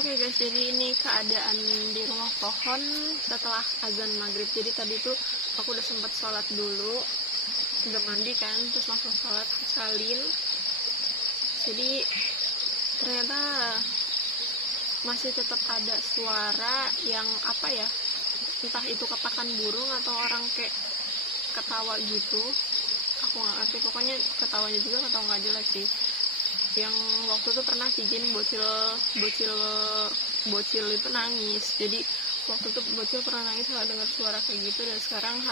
Oke guys, jadi ini keadaan di rumah pohon setelah azan maghrib. Jadi tadi tuh aku udah sempat sholat dulu, udah mandi kan, terus langsung sholat salin. Jadi ternyata masih tetap ada suara yang apa ya, entah itu ketakan burung atau orang kayak ketawa gitu. Aku nggak ngerti, pokoknya ketawanya juga ketawa nggak jelas sih. Yang waktu itu pernah Kijin bocil itu nangis. Jadi waktu itu bocil pernah nangis kalau dengar suara kayak gitu, dan sekarang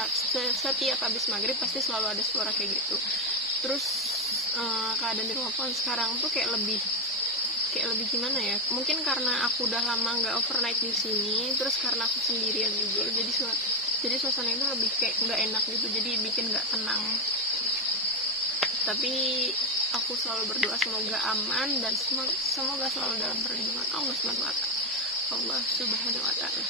setiap habis maghrib pasti selalu ada suara kayak gitu. Terus keadaan di rumah pohon sekarang tuh kayak lebih gimana ya, mungkin karena aku udah lama nggak overnight di sini, terus karena aku sendirian juga, jadi suasana itu lebih kayak nggak enak gitu, jadi bikin nggak tenang. Tapi aku selalu berdoa semoga aman dan semoga selalu dalam perlindungan Allah Subhanahu wa Ta'ala.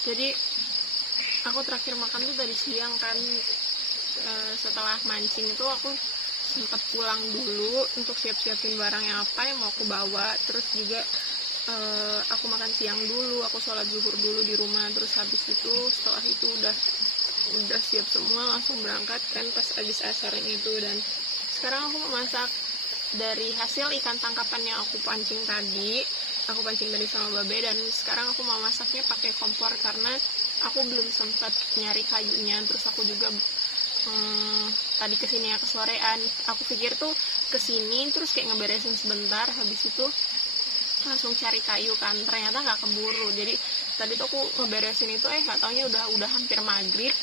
Jadi aku terakhir makan tuh dari siang kan. Setelah mancing itu aku sempat pulang dulu untuk siap-siapin barang yang apa yang mau aku bawa. Terus juga aku makan siang dulu, aku sholat zuhur dulu di rumah. Terus habis itu, setelah itu udah siap semua, langsung berangkat kan pas habis asarnya itu. Dan sekarang aku mau masak dari hasil ikan tangkapan yang aku pancing tadi sama Babe. Dan sekarang aku mau masaknya pakai kompor karena aku belum sempat nyari kayunya. Terus aku juga tadi kesini ya kesorean, aku pikir tuh kesini terus kayak ngeberesin sebentar, habis itu langsung cari kayu kan, ternyata nggak keburu. Jadi tadi tuh aku ngeberesin itu nggak taunya udah hampir maghrib,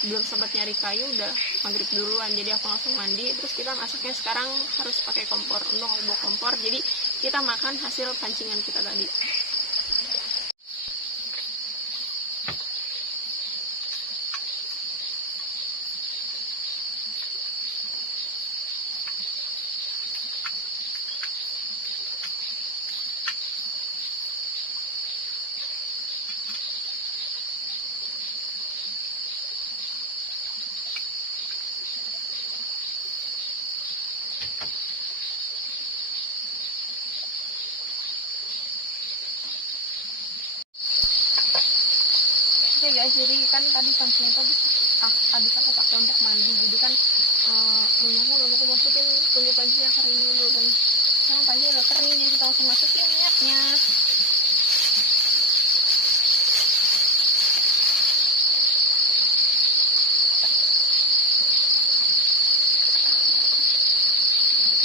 belum sempat nyari kayu udah maghrib duluan. Jadi aku langsung mandi, terus kita masaknya sekarang harus pakai kompor. Untuk bawa kompor, jadi kita makan hasil pancingan kita tadi. Oke guys, jadi kan tadi pancing itu habis aku pakai untuk mandi. Jadi kan minyaknya belum aku masukin, tunggu pancingnya kering dulu. Dan sekarang pancingnya udah kering, jadi kita langsung masukin minyaknya.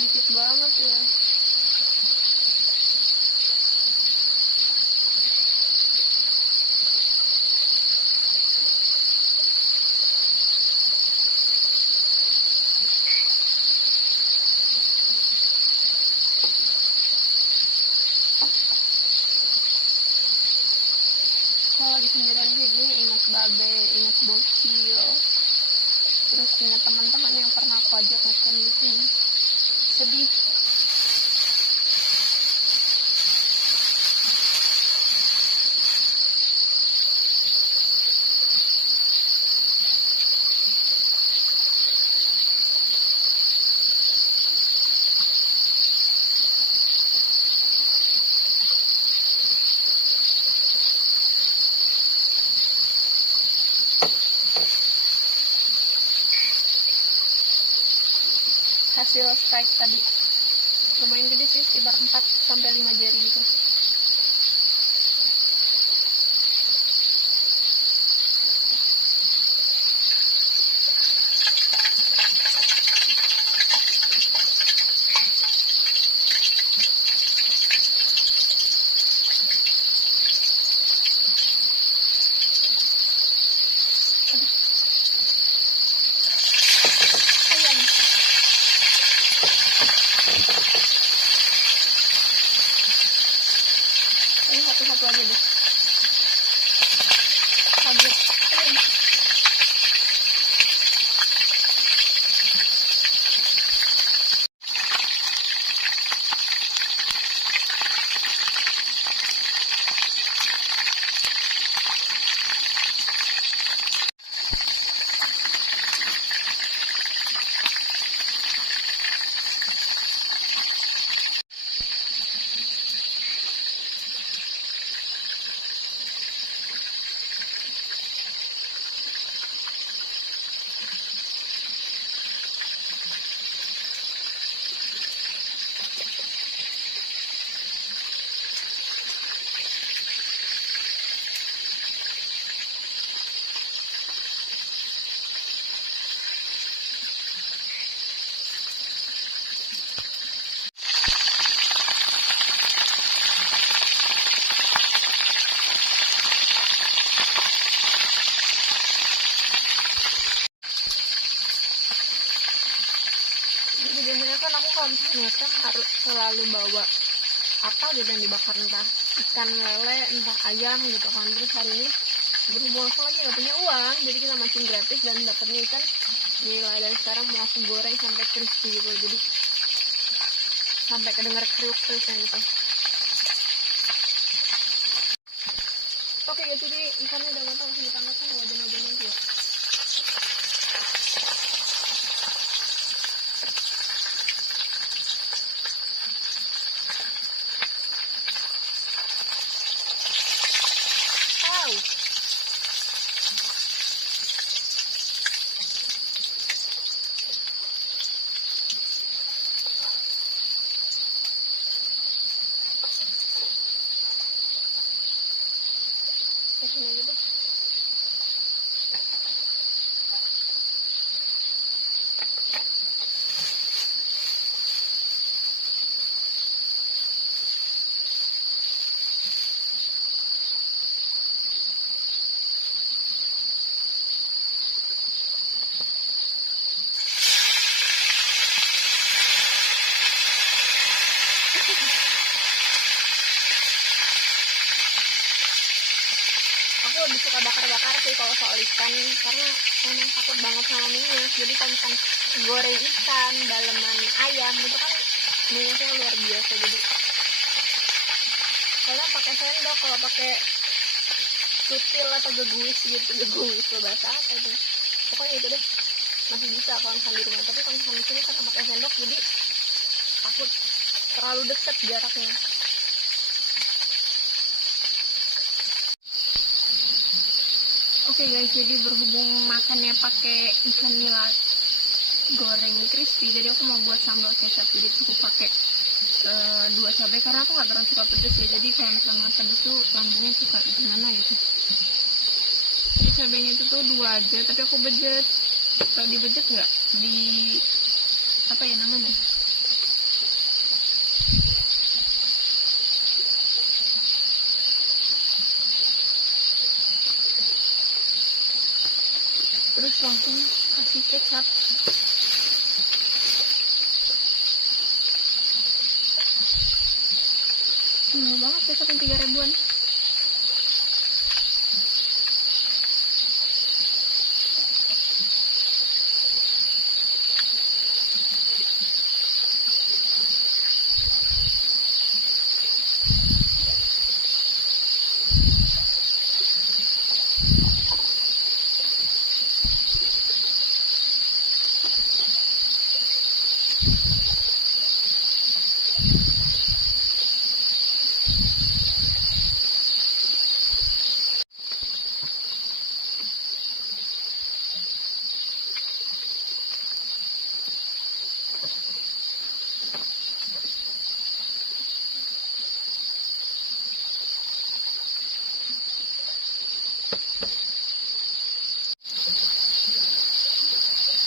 Dikit banget ya. Kalau lagi sendirian kayak gini, ingat Babe, ingat bocil, terus ingat teman-teman yang pernah aku ajak makan di sini. Sedih. Hasil strike tadi lumayan gede sih, sekitar 4-5 jari gitu. misalnya kan harus selalu bawa apa gitu yang dibakar, entah ikan lele, entah ayam gitu kan. Terus hari ini berhubung aku lagi nggak punya uang, jadi kita mancing gratis dan dapatnya ikan nila, dan sekarang mau aku goreng sampai crispy gitu, jadi sampai kedengar kriuk-kriuknya gitu. Oke guys, jadi ikannya udah matang, langsung ditangkap kan wajan-wajannya gitu ya. Wow. Kasih aja deh. Aku lebih suka bakar-bakar sih kalau soal ikan, karena emang takut banget sama minyak. Jadi kalau misalkan goreng ikan daleman ayam itu kan minyaknya luar biasa, jadi kalau pakai sendok, kalau pakai sutil atau geguis gitu, geguis lo bahasa apa itu, pokoknya itu deh masih bisa kalau misalkan di rumah. Tapi kalau misalkan di sini kan pakai sendok, jadi takut terlalu dekat jaraknya. Oke guys, jadi berhubung makannya pakai ikan nila goreng crispy, jadi aku mau buat sambal kecap. Jadi cukup pakai 2 cabai karena aku nggak terlalu suka pedas ya. Jadi kalau misalnya pedas tuh lambungnya suka gimana gitu. Jadi cabainya itu tuh 2 aja, tapi aku bejet. Kalau dibejet nggak di apa ya namanya? Terus langsung kasih kecap. Mahal banget kecap yang 3 ribuan.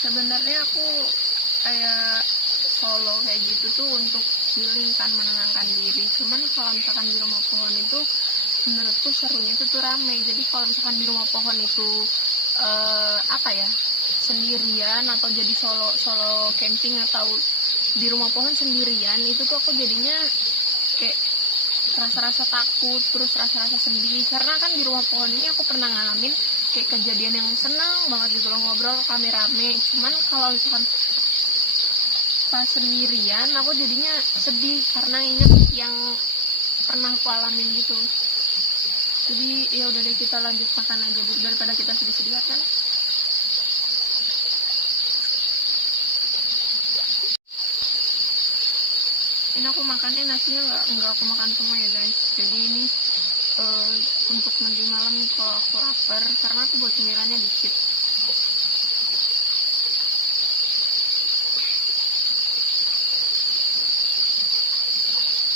Sebenarnya aku kayak solo kayak gitu tuh untuk healing kan, menenangkan diri. Cuman kalau misalkan di rumah pohon itu menurutku serunya itu tuh rame. Jadi kalau misalkan di rumah pohon itu apa ya, sendirian atau jadi solo camping atau di rumah pohon sendirian, itu tuh aku jadinya kayak rasa-rasa takut, terus rasa-rasa sedih. Karena kan di rumah pohon ini aku pernah ngalamin kayak kejadian yang senang banget gitu loh, ngobrol rame-rame. Cuman kalau misalkan pas sendirian aku jadinya sedih karena inget yang pernah aku alamin gitu. Jadi ya udah deh, kita lanjut makan aja dulu daripada kita sedih-sedih kan. Ini aku makannya nasinya nggak aku makan semua ya guys. Jadi ini untuk nanti malam kalau aku lapar, karena aku buat cemilannya dikit.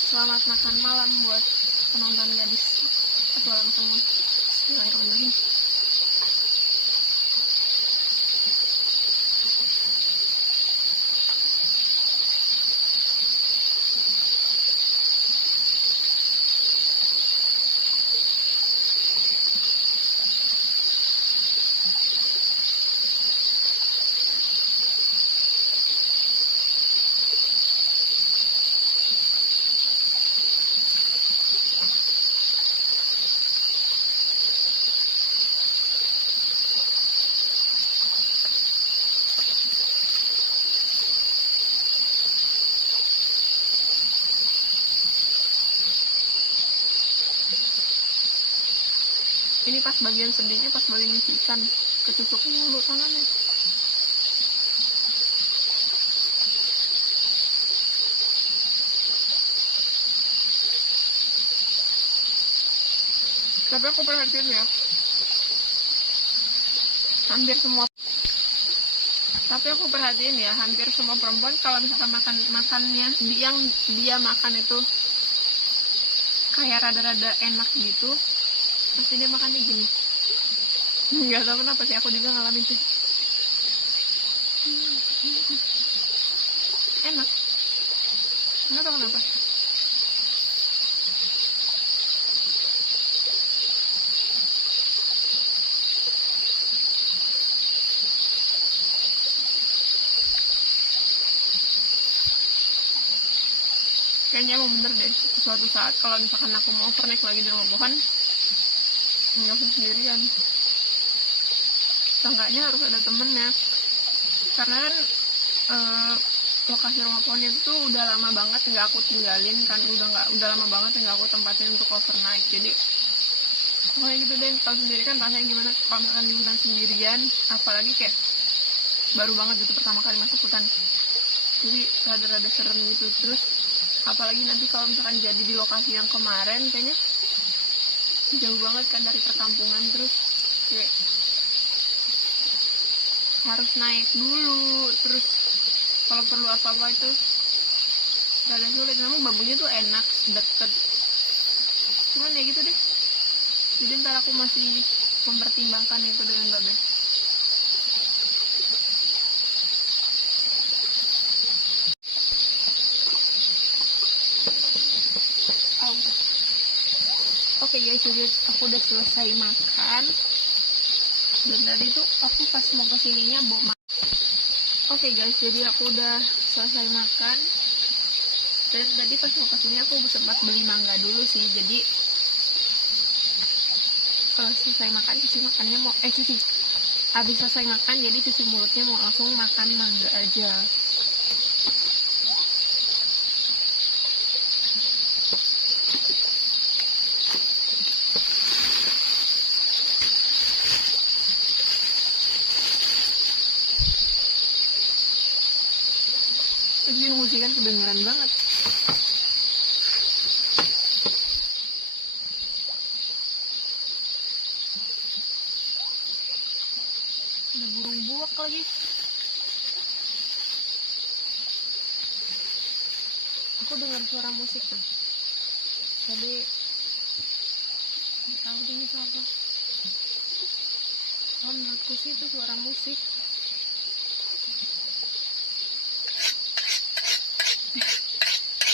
Selamat makan malam buat penonton gadis petualang semua. Bismillahirrahmanirrahim. Ini pas bagian sedihnya, pas bagian isi ikan ketusuk mulu tangannya. Tapi aku perhatiin ya, hampir semua perempuan kalau misalkan makannya yang dia makan itu kayak rada-rada enak gitu, pasti dia makannya gini. Nggak tahu kenapa sih, aku juga ngalamin sih. Enak, nggak tahu kenapa. Kayaknya emang bener deh, suatu saat kalau misalkan aku mau pernik lagi di rumah pohon, nggak usah sendirian, seenggaknya harus ada temennya. Karena kan lokasi rumah pohonnya itu udah lama banget nggak aku tinggalin kan, udah lama banget nggak aku tempatin untuk overnight. Jadi pokoknya gitu deh, tahu sendiri kan rasanya gimana kalau misalkan di hutan sendirian, apalagi kayak baru banget gitu pertama kali masuk hutan, jadi rada-rada serem gitu. Terus apalagi nanti kalau misalkan jadi di lokasi yang kemarin, kayaknya jauh banget kan dari perkampungan, terus kayak harus naik dulu, terus kalau perlu apa-apa itu rada sulit. Namun bambunya tuh enak, deket, cuman ya gitu deh. Jadi ntar aku masih mempertimbangkan itu dengan Babe. Oke guys, jadi aku udah selesai makan, dan tadi tuh aku pas mau kesininya bawa makan. Oke guys, jadi aku udah selesai makan, dan tadi pas mau kesini aku sempat beli mangga dulu sih. Jadi selesai makan, habis selesai makan, jadi cuci mulutnya mau langsung makan mangga aja. Ini musik kan kedengeran banget. Ada burung buak lagi. Aku dengar suara musik tuh. Tadi nggak tahu ini apa. Oh, menurutku sih itu suara musik.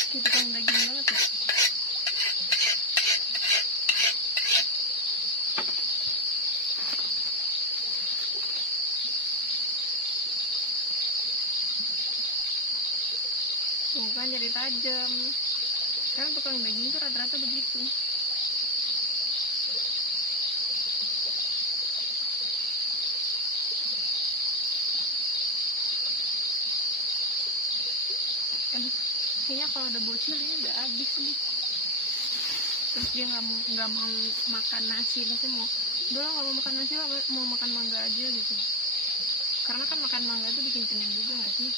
Kita kan daging banget ya. Tuh kan jadi tajam. Kan tukang daging itu rata-rata begitu. Kayaknya kalau ada bocil ini udah habis nih. Terus dia nggak mau makan nasi, pasti mau udah nggak mau makan nasi lah, mau makan mangga aja gitu. Karena kan makan mangga itu bikin kenyang juga nggak sih?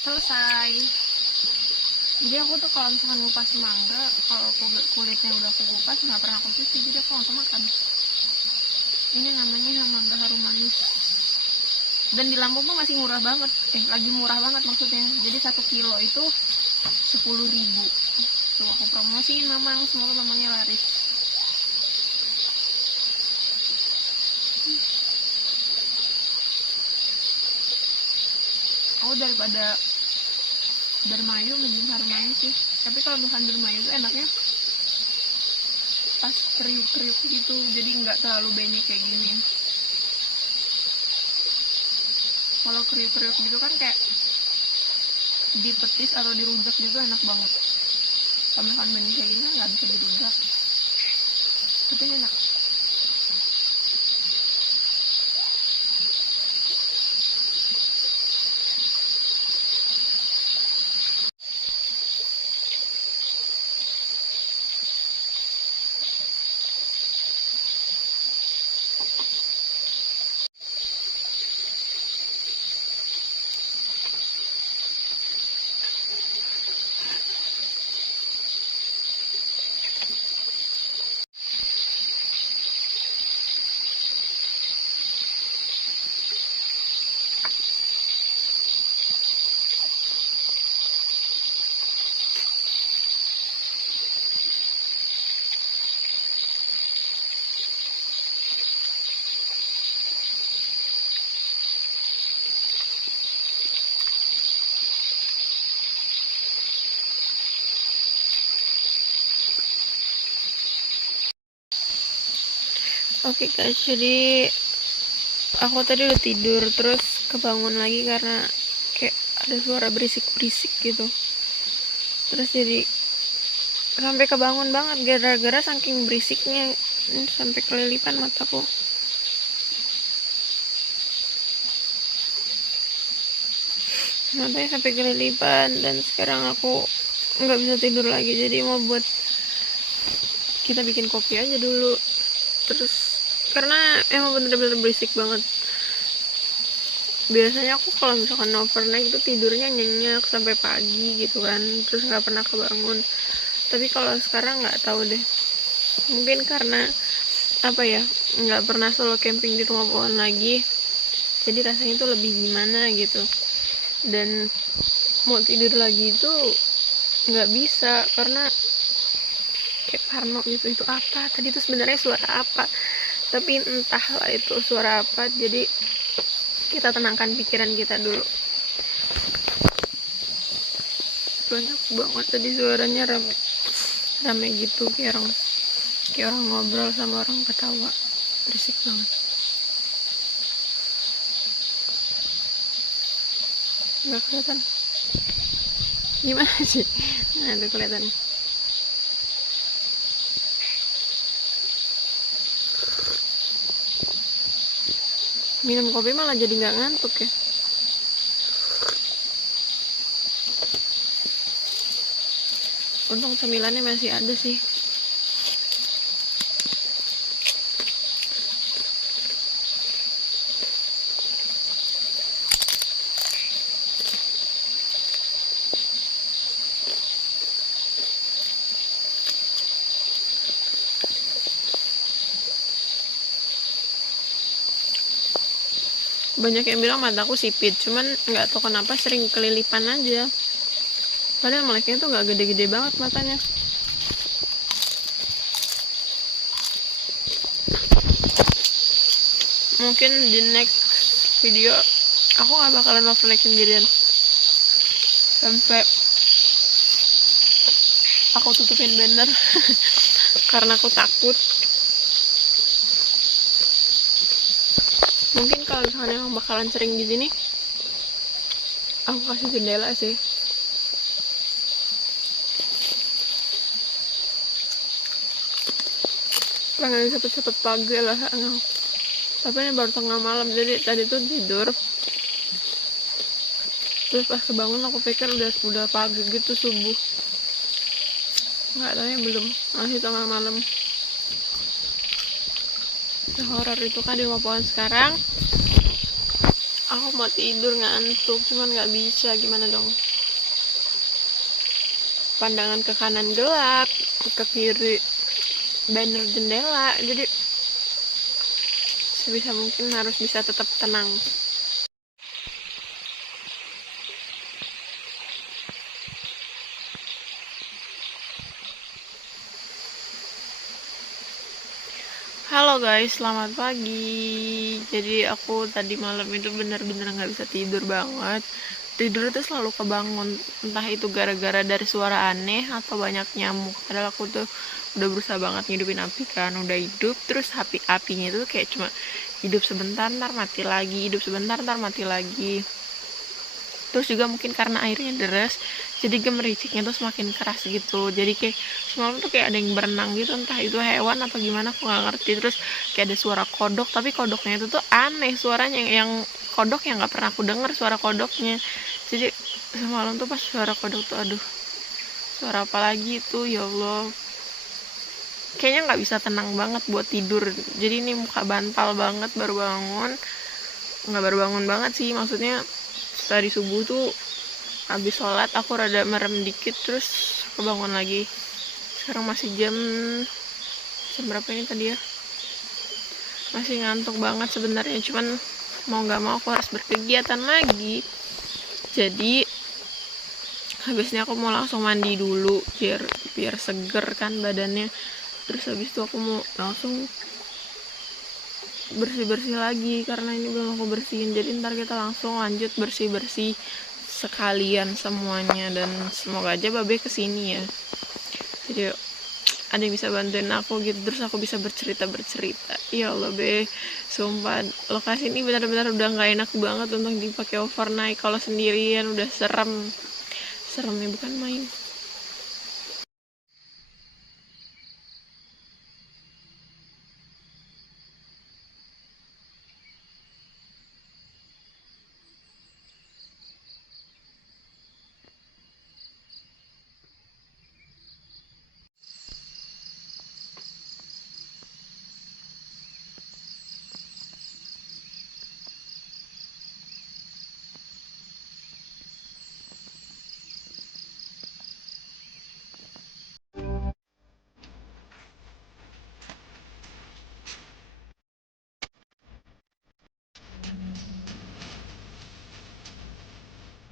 Selesai. Jadi aku tuh kalau misalkan ngupas mangga, kalau kulitnya udah aku kupas nggak pernah aku cuci, jadi aku langsung makan. Ini namanya mangga harum manis. Dan di Lampung tuh masih murah banget, lagi murah banget maksudnya. Jadi 1 kilo itu 10.000. Tuh aku promosiin Mamang, semoga Mamangnya laris. Aku daripada Darmayu mending harum manis sih. Tapi kalau misalkan Darmayu itu enaknya pas kriuk-kriuk gitu, jadi nggak terlalu banyak kayak gini. Kalau kriuk-kriuk gitu kan kayak dipetis atau dirujak gitu enak banget. Kalau misalkan benih kayak gini kan nggak bisa dirujak, tapi enak. Oke guys, jadi aku tadi udah tidur terus kebangun lagi karena kayak ada suara berisik-berisik gitu. Terus jadi sampai kebangun banget gara-gara saking berisiknya, sampai kelilipan mataku. Matanya sampai kelilipan dan sekarang aku nggak bisa tidur lagi. Jadi mau buat kita bikin kopi aja dulu. Terus karena emang bener-bener berisik banget. Biasanya aku kalau misalkan overnight itu tidurnya nyenyak sampai pagi gitu kan, terus nggak pernah kebangun. Tapi kalau sekarang nggak tahu deh, mungkin karena apa ya, nggak pernah solo camping di rumah pohon lagi, jadi rasanya itu lebih gimana gitu. Dan mau tidur lagi itu nggak bisa karena kayak parno gitu. Itu apa tadi, itu sebenarnya suara apa, tapi entahlah itu suara apa. Jadi kita tenangkan pikiran kita dulu. Banyak banget tadi suaranya, rame gitu, kayak orang ngobrol sama orang ketawa, berisik banget. Nggak kelihatan gimana sih? Nah, udah kelihatan. Minum kopi malah jadi nggak ngantuk ya. Untung cemilannya masih ada sih. Banyak yang bilang mataku sipit, cuman nggak tahu kenapa sering kelilipan aja. Padahal meleknya tuh nggak gede-gede banget matanya. Mungkin di next video aku nggak bakalan overnight sendirian sampai aku tutupin banner karena aku takut. Mungkin kalau misalnya emang bakalan sering di sini, aku kasih jendela sih. Pengen cepet-cepet pagi lah. Tapi ini baru tengah malam, jadi tadi tuh tidur. Terus pas kebangun aku pikir udah pagi gitu, subuh. Nggak tahu ya, belum, masih tengah malam. Horor itu kan di rumah pohon sekarang. Aku mau tidur ngantuk, cuman nggak bisa, gimana dong. Pandangan ke kanan gelap, ke kiri banner jendela, jadi sebisa mungkin harus bisa tetap tenang. Halo guys, selamat pagi. Jadi aku tadi malam itu bener-bener gak bisa tidur banget. Tidur itu selalu kebangun, entah itu gara-gara dari suara aneh atau banyak nyamuk. Padahal aku tuh udah berusaha banget ngidupin api kan, udah hidup. Terus apinya itu kayak cuma hidup sebentar, ntar mati lagi, hidup sebentar, ntar mati lagi. Terus juga mungkin karena airnya deras, jadi gemericiknya tuh semakin keras gitu. Jadi kayak semalam tuh kayak ada yang berenang gitu, entah itu hewan atau gimana aku nggak ngerti. Terus kayak ada suara kodok, tapi kodoknya itu tuh aneh suaranya, yang kodok yang nggak pernah aku dengar suara kodoknya. Jadi semalam tuh pas suara kodok tuh, aduh, suara apa lagi itu, ya Allah. Kayaknya nggak bisa tenang banget buat tidur. Jadi ini muka bantal banget, baru bangun. Nggak baru bangun banget sih, maksudnya tadi subuh tuh habis sholat aku rada merem dikit, terus kebangun lagi. Sekarang masih jam berapa ini tadi ya, masih ngantuk banget sebenarnya, cuman mau nggak mau aku harus berkegiatan lagi. Jadi habisnya aku mau langsung mandi dulu biar seger kan badannya. Terus habis itu aku mau langsung bersih-bersih lagi karena ini belum aku bersihin. Jadi ntar kita langsung lanjut bersih-bersih sekalian semuanya, dan semoga aja babe kesini ya. Jadi ada yang bisa bantuin aku gitu, terus aku bisa bercerita. Ya Allah be, sumpah lokasi ini benar-benar udah nggak enak banget untuk dipakai overnight. Kalau sendirian udah seremnya bukan main.